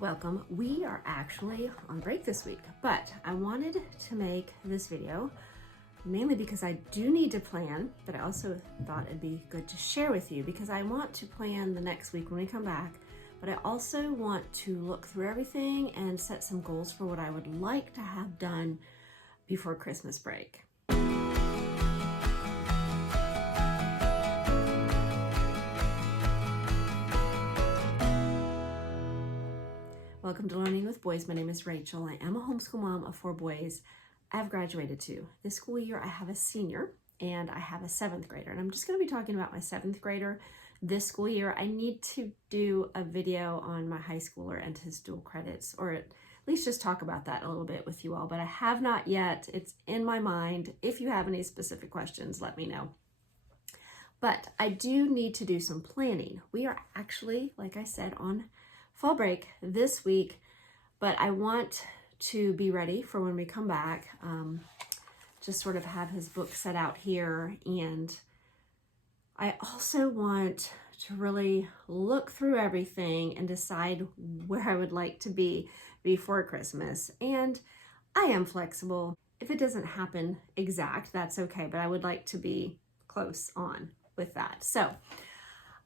Welcome. We are actually on break this week, but I wanted to make this video mainly because I do need to plan, but I also thought it'd be good to share with you because I want to plan the next week when we come back, but I also want to look through everything and set some goals for what I would like to have done before Christmas break. Welcome to Learning with Boys. My name is Rachel. I am a homeschool mom of 4 boys. I've graduated too. This school year I have a senior and I have a 7th grader, and I'm just going to be talking about my 7th grader this school year. I need to do a video on my high schooler and his dual credits, or at least just talk about that a little bit with you all, but I have not yet. It's in my mind. If you have any specific questions, let me know. But I do need to do some planning. We are actually, like I said, on fall break this week, but I want to be ready for when we come back. Just sort of have his book set out here, and I also want to really look through everything and decide where I would like to be before Christmas. And I am flexible. If it doesn't happen exact, that's okay, but I would like to be close on with that. So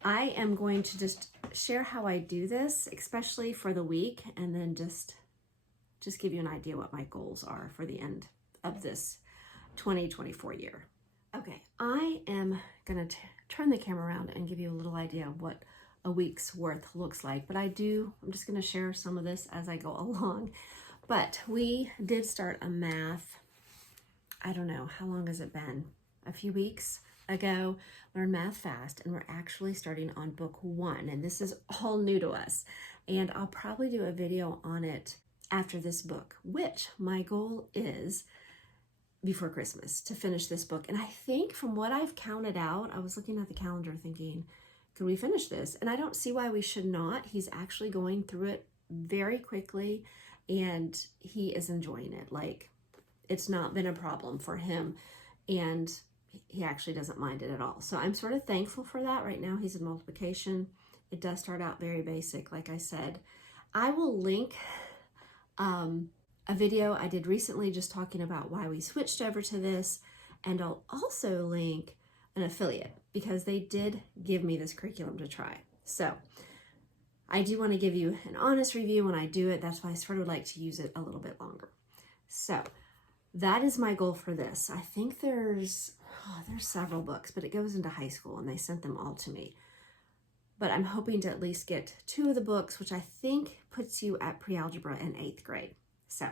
I am going to just share how I do this, especially for the week, and then just give you an idea what my goals are for the end of this 2024 year. Okay, I am gonna turn the camera around and give you a little idea of what a week's worth looks like, but I'm just gonna share some of this as I go along. But we did start a math, I don't know, how long has it been? A few weeks ago, Learn Math Fast, and we're actually starting on book 1, and this is all new to us, and I'll probably do a video on it after this book, which my goal is before Christmas to finish this book. And I think from what I've counted out, I was looking at the calendar thinking, could we finish this? And I don't see why we should not. He's actually going through it very quickly and he is enjoying it. Like, it's not been a problem for him, and he actually doesn't mind it at all. So I'm sort of thankful for that. Right now he's in multiplication. It does start out very basic, like I said. I will link a video I did recently just talking about why we switched over to this, and I'll also link an affiliate because they did give me this curriculum to try. So I do want to give you an honest review when I do it. That's why I sort of like to use it a little bit longer. So that is my goal for this. I think there's several books, but it goes into high school and they sent them all to me. But I'm hoping to at least get 2 of the books, which I think puts you at pre-algebra in 8th grade. So,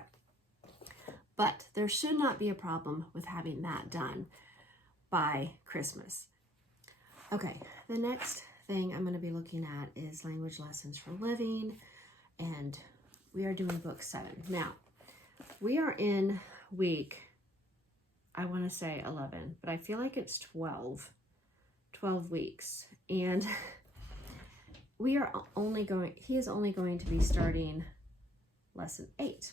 but there should not be a problem with having that done by Christmas. Okay, the next thing I'm going to be looking at is language lessons for living, and we are doing book 7. Now, we are in week, I want to say 11, but I feel like it's 12 weeks, and he is only going to be starting lesson 8.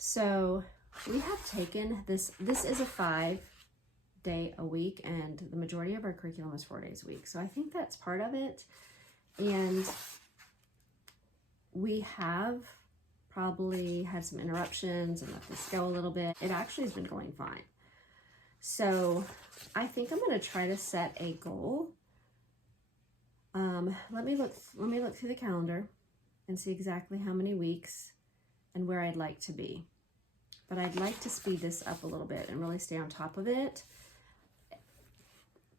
So we have taken this is a 5-day a week, and the majority of our curriculum is 4 days a week. So I think that's part of it. And we have probably had some interruptions and let this go a little bit. It actually has been going fine. So I think I'm going to try to set a goal. Let me look through the calendar and see exactly how many weeks and where I'd like to be. But I'd like to speed this up a little bit and really stay on top of it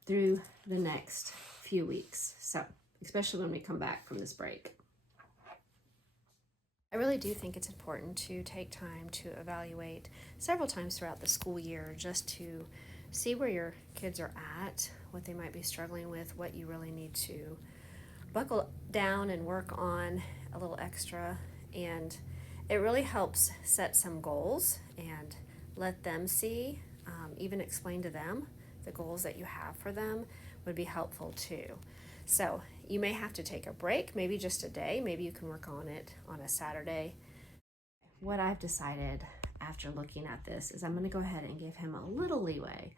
through the next few weeks. So, especially when we come back from this break. I really do think it's important to take time to evaluate several times throughout the school year just to see where your kids are at, what they might be struggling with, what you really need to buckle down and work on a little extra. And it really helps set some goals and let them see, even explain to them the goals that you have for them would be helpful too. So you may have to take a break, maybe just a day. Maybe you can work on it on a Saturday. What I've decided after looking at this is I'm going to go ahead and give him a little leeway,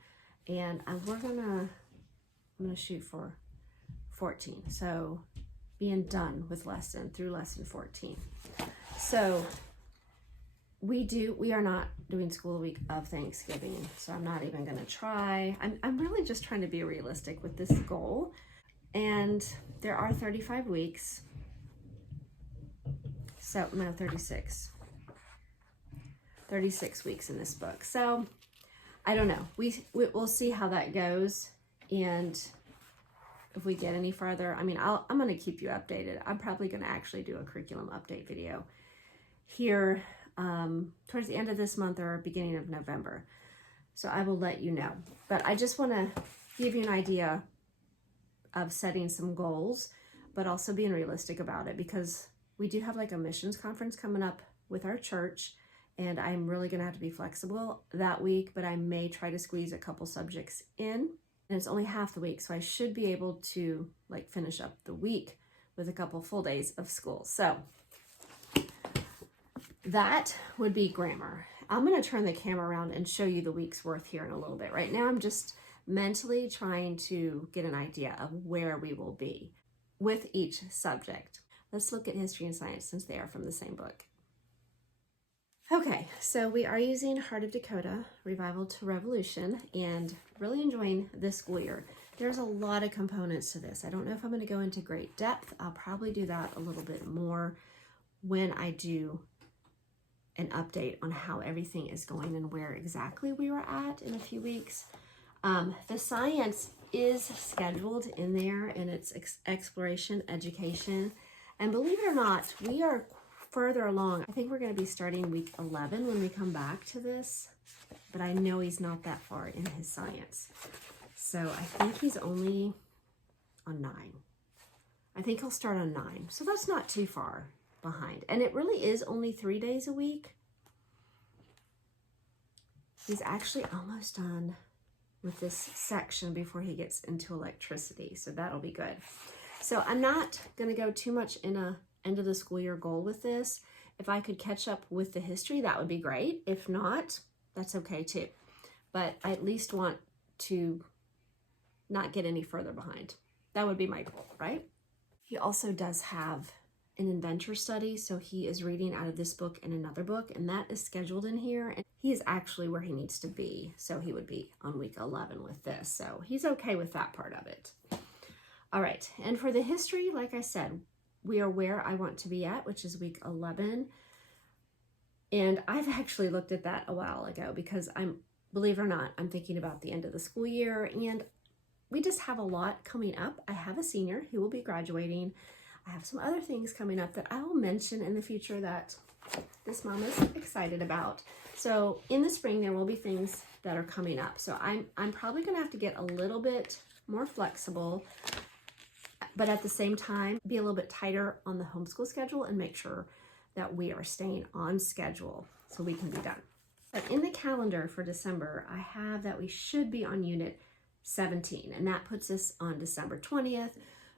and I'm going to shoot for 14. So being done with through lesson 14. So we are not doing school the week of Thanksgiving, so I'm not even gonna try. I'm really just trying to be realistic with this goal. And there are 35 weeks. So, no, 36 weeks in this book. So, I don't know. We'll see how that goes. And if we get any further, I mean, I'm going to keep you updated. I'm probably going to actually do a curriculum update video here towards the end of this month or beginning of November. So I will let you know. But I just want to give you an idea of setting some goals, but also being realistic about it, because we do have like a missions conference coming up with our church, and I'm really going to have to be flexible that week, but I may try to squeeze a couple subjects in. And it's only half the week, so I should be able to like finish up the week with a couple full days of school. So that would be grammar. I'm going to turn the camera around and show you the week's worth here in a little bit. Right now, I'm just mentally trying to get an idea of where we will be with each subject. Let's look at history and science since they are from the same book. Okay, so we are using Heart of Dakota, Revival to Revolution, and really enjoying this school year. There's a lot of components to this. I don't know if I'm going to go into great depth. I'll probably do that a little bit more when I do an update on how everything is going and where exactly we were at in a few weeks. The science is scheduled in there, and it's exploration, education. And believe it or not, we are further along. I think we're going to be starting week 11 when we come back to this, but I know he's not that far in his science. So I think he's only on 9. I think he'll start on 9. So that's not too far behind. And it really is only 3 days a week. He's actually almost done with this section before he gets into electricity. So that'll be good. So I'm not going to go too much in a end of the school year goal with this. If I could catch up with the history, that would be great. If not, that's okay too. But I at least want to not get any further behind. That would be my goal, right? He also does have an inventor study, so he is reading out of this book and another book, and that is scheduled in here, and he is actually where he needs to be, so he would be on week 11 with this, so he's okay with that part of it. All right, and for the history, like I said, we are where I want to be at, which is week 11, and I've actually looked at that a while ago because believe it or not, I'm thinking about the end of the school year, and we just have a lot coming up. I have a senior who will be graduating. I have some other things coming up that I will mention in the future that this mom is excited about. So in the spring, there will be things that are coming up. So I'm probably going to have to get a little bit more flexible, but at the same time, be a little bit tighter on the homeschool schedule and make sure that we are staying on schedule so we can be done. But in the calendar for December, I have that we should be on unit 17, and that puts us on December 20th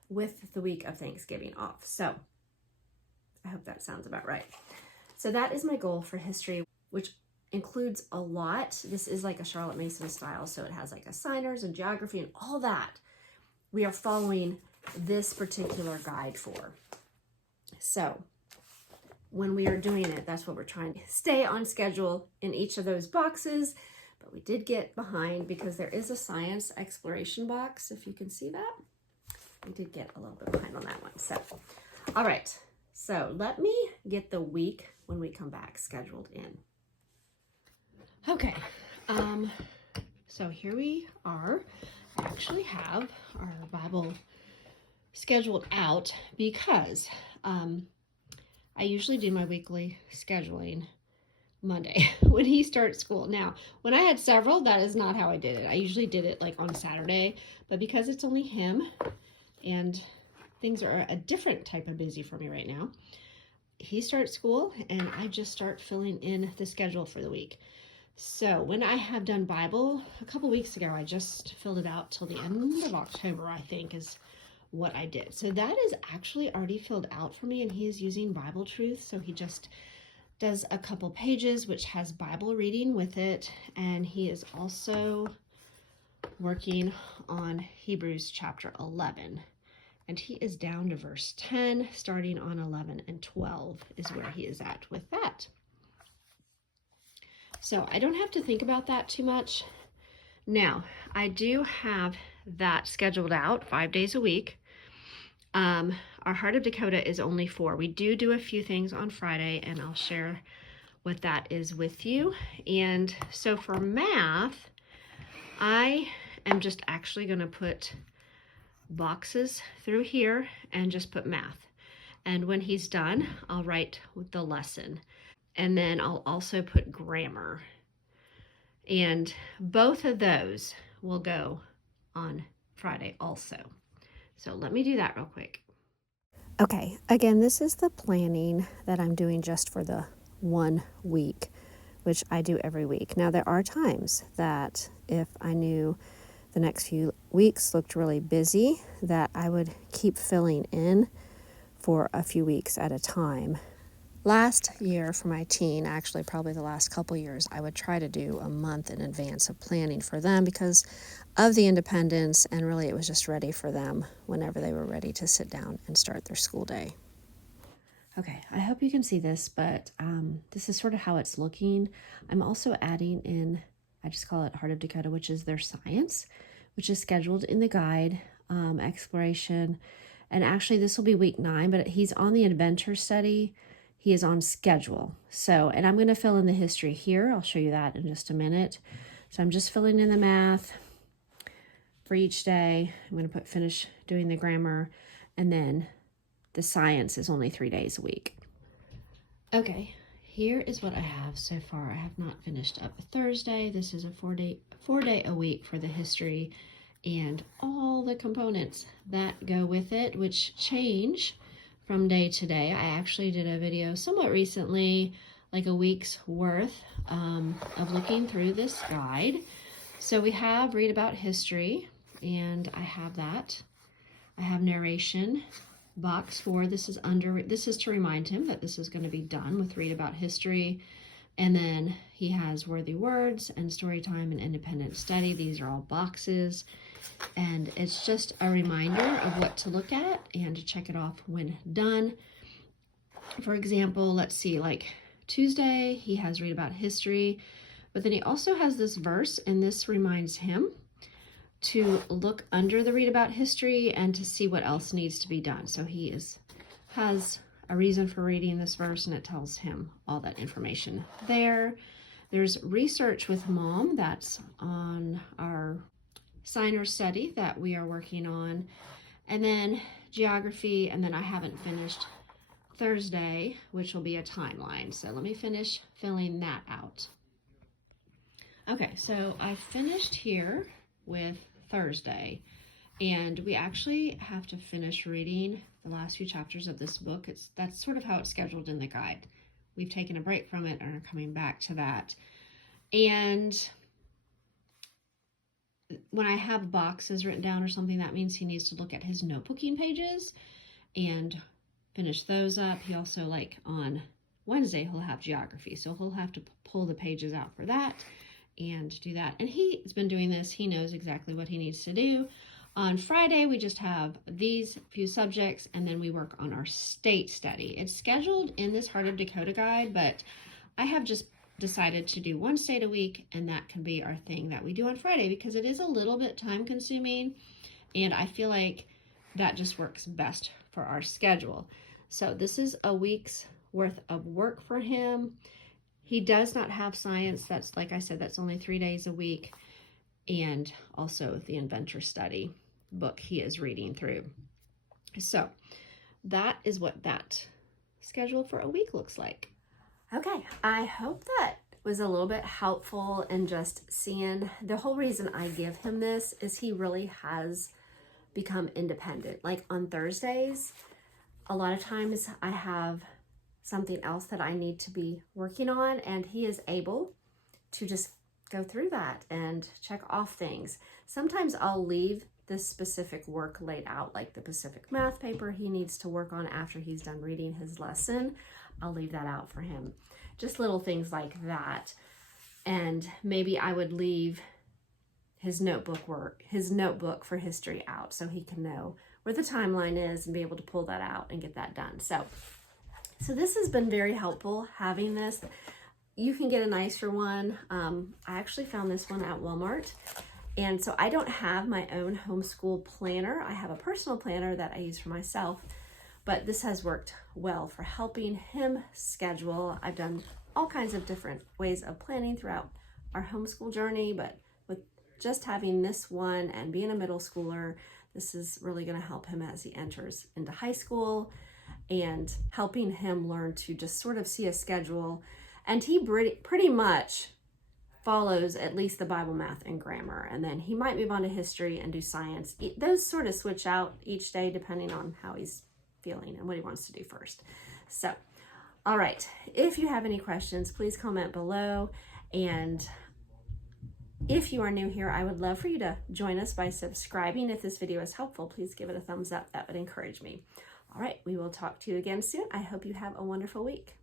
with the week of Thanksgiving off. So I hope that sounds about right. So that is my goal for history, which includes a lot. This is like a Charlotte Mason style, so it has like assigners and geography and all that. We are following this particular guide for. So when we are doing it, that's what we're trying to stay on schedule in each of those boxes. But we did get behind because there is a science exploration box, if you can see that. We did get a little bit behind on that one. So, all right. So let me get the week when we come back scheduled in. Okay. So here we are. I actually have our Bible scheduled out because I usually do my weekly scheduling Monday when he starts school. Now, when I had several, that is not how I did it. I usually did it like on Saturday, but because it's only him and things are a different type of busy for me right now, he starts school and I just start filling in the schedule for the week. So when I have done Bible a couple weeks ago, I just filled it out till the end of October, I think is what I did. So that is actually already filled out for me, and he is using Bible Truth. So he just does a couple pages, which has Bible reading with it. And he is also working on Hebrews chapter 11. And he is down to verse 10, starting on 11 and 12 is where he is at with that. So I don't have to think about that too much. Now, I do have that scheduled out 5 days a week. Our Heart of Dakota is only 4. We do a few things on Friday, and I'll share what that is with you. And so for math, I am just actually going to put boxes through here and just put math. And when he's done, I'll write the lesson. And then I'll also put grammar. And both of those will go on Friday also. So let me do that real quick. Okay, again, this is the planning that I'm doing just for the 1 week, which I do every week. Now, there are times that if I knew the next few weeks looked really busy, that I would keep filling in for a few weeks at a time. Last year for my teen, actually probably the last couple years, I would try to do a month in advance of planning for them because of the independence, and really it was just ready for them whenever they were ready to sit down and start their school day. Okay, I hope you can see this, but this is sort of how it's looking. I'm also adding in, I just call it Heart of Dakota, which is their science, which is scheduled in the guide, exploration. And actually this will be week 9, but he's on the adventure study. He is on schedule. So, and I'm going to fill in the history here. I'll show you that in just a minute. So I'm just filling in the math for each day. I'm going to put finish doing the grammar, and then the science is only 3 days a week. Okay, here is what I have so far. I have not finished up Thursday. This is a 4-day a week for the history and all the components that go with it, which change from day to day. I actually did a video somewhat recently, like a week's worth of looking through this guide. So we have read about history, and I have that. I have narration, box 4. This is to remind him that this is going to be done with read about history. And then he has worthy words and story time and independent study. These are all boxes. And it's just a reminder of what to look at and to check it off when done. For example, let's see, like Tuesday, he has read about history, but then he also has this verse, and this reminds him to look under the read about history and to see what else needs to be done. So he has a reason for reading this verse, and it tells him all that information there. There's research with mom that's on our signer study that we are working on, and then geography, and then I haven't finished Thursday, which will be a timeline. So let me finish filling that out. Okay, so I finished here with Thursday, and we actually have to finish reading the last few chapters of this book. That's sort of how it's scheduled in the guide. We've taken a break from it and are coming back to that. And when I have boxes written down or something, that means he needs to look at his notebooking pages and finish those up. He also, like on Wednesday, he'll have geography. So he'll have to pull the pages out for that and do that. And he's been doing this. He knows exactly what he needs to do. On Friday, we just have these few subjects, and then we work on our state study. It's scheduled in this Heart of Dakota guide, but I have just decided to do 1 state a week, and that can be our thing that we do on Friday because it is a little bit time consuming, and I feel like that just works best for our schedule. So this is a week's worth of work for him. He does not have science. That's, like I said, that's only 3 days a week, and also the Inventor Study book he is reading through. So that is what that schedule for a week looks like. Okay, I hope that was a little bit helpful in just seeing. The whole reason I give him this is he really has become independent. Like on Thursdays, a lot of times I have something else that I need to be working on, and he is able to just go through that and check off things. Sometimes I'll leave this specific work laid out, like the Pacific math paper he needs to work on after he's done reading his lesson. I'll leave that out for him. Just little things like that. And maybe I would leave his notebook for history out so he can know where the timeline is and be able to pull that out and get that done. So this has been very helpful having this. You can get a nicer one. I actually found this one at Walmart. And so I don't have my own homeschool planner. I have a personal planner that I use for myself, but this has worked well for helping him schedule. I've done all kinds of different ways of planning throughout our homeschool journey, but with just having this one and being a middle schooler, this is really going to help him as he enters into high school and helping him learn to just sort of see a schedule. And he pretty much follows at least the Bible, math, and grammar. And then he might move on to history and do science. Those sort of switch out each day depending on how he's feeling and what he wants to do first. So, all right. If you have any questions, please comment below. And if you are new here, I would love for you to join us by subscribing. If this video is helpful, please give it a thumbs up. That would encourage me. All right. We will talk to you again soon. I hope you have a wonderful week.